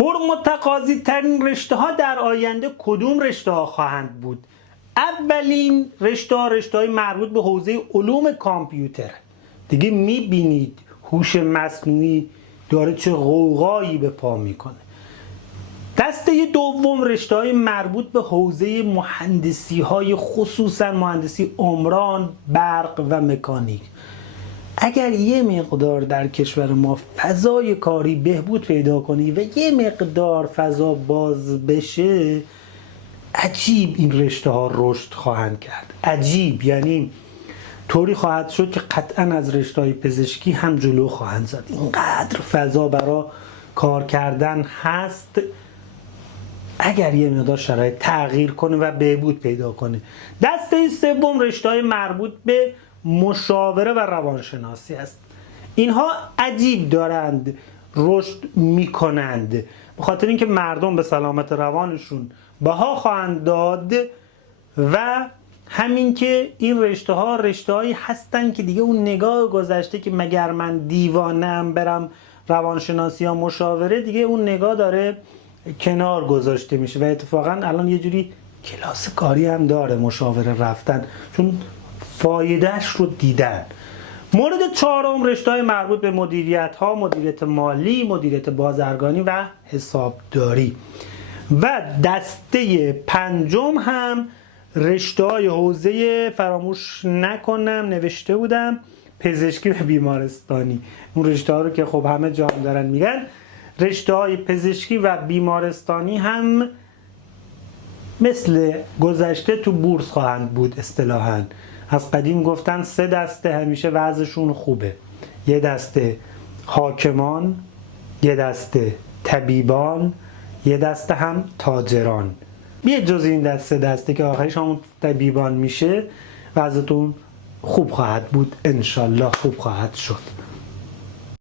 پرمتقاضی ترین رشته ها در آینده کدوم رشته ها خواهند بود؟ اولین رشته های مربوط به حوزه علوم کامپیوتر. دیگه میبینید هوش مصنوعی داره چه غوغایی به پا میکنه. دسته دوم رشته های مربوط به حوزه مهندسی های، خصوصا مهندسی عمران، برق و مکانیک. اگر یه مقدار در کشور ما فضای کاری بهبود پیدا کنی و یه مقدار فضا باز بشه، عجیب این رشته ها رشد خواهند کرد. عجیب یعنی طوری خواهد شد که قطعا از رشته های پزشکی هم جلو خواهند زد. اینقدر فضا برای کار کردن هست اگر یه مقدار شرایط تغییر کنه و بهبود پیدا کنه. دسته سوم رشته های مربوط به مشاوره و روانشناسی است. اینها عجیب دارند رشد میکنند، به خاطر اینکه مردم به سلامت روانشون بها خواهند داد و همین که این رشته هایی هستن که دیگه اون نگاه گذشته که مگر من دیوانه‌ام برم روانشناسی یا مشاوره، دیگه اون نگاه داره کنار گذاشته میشه و اتفاقا الان یه جوری کلاس کاری هم داره مشاوره رفتن، چون فایدهش رو دیدن. مورد چهارم رشته‌های مربوط به مدیریت ها، مدیریت مالی، مدیریت بازرگانی و حسابداری. و دسته پنجم هم رشته‌های حوزه، فراموش نکنم نوشته بودم، پزشکی و بیمارستانی. اون رشته ها رو که خب همه جا هم دارن میگن. رشته‌های پزشکی و بیمارستانی هم مثل گذشته تو بورس خواهند بود. اصطلاحاً از قدیم گفتن 3 دسته همیشه وضعشون خوبه: یه دسته حاکمان، یه دسته طبیبان، یه دسته هم تاجران. یه جز این دسته که آخرش همون طبیبان میشه، وضعتون خوب خواهد بود، انشالله خوب خواهد شد.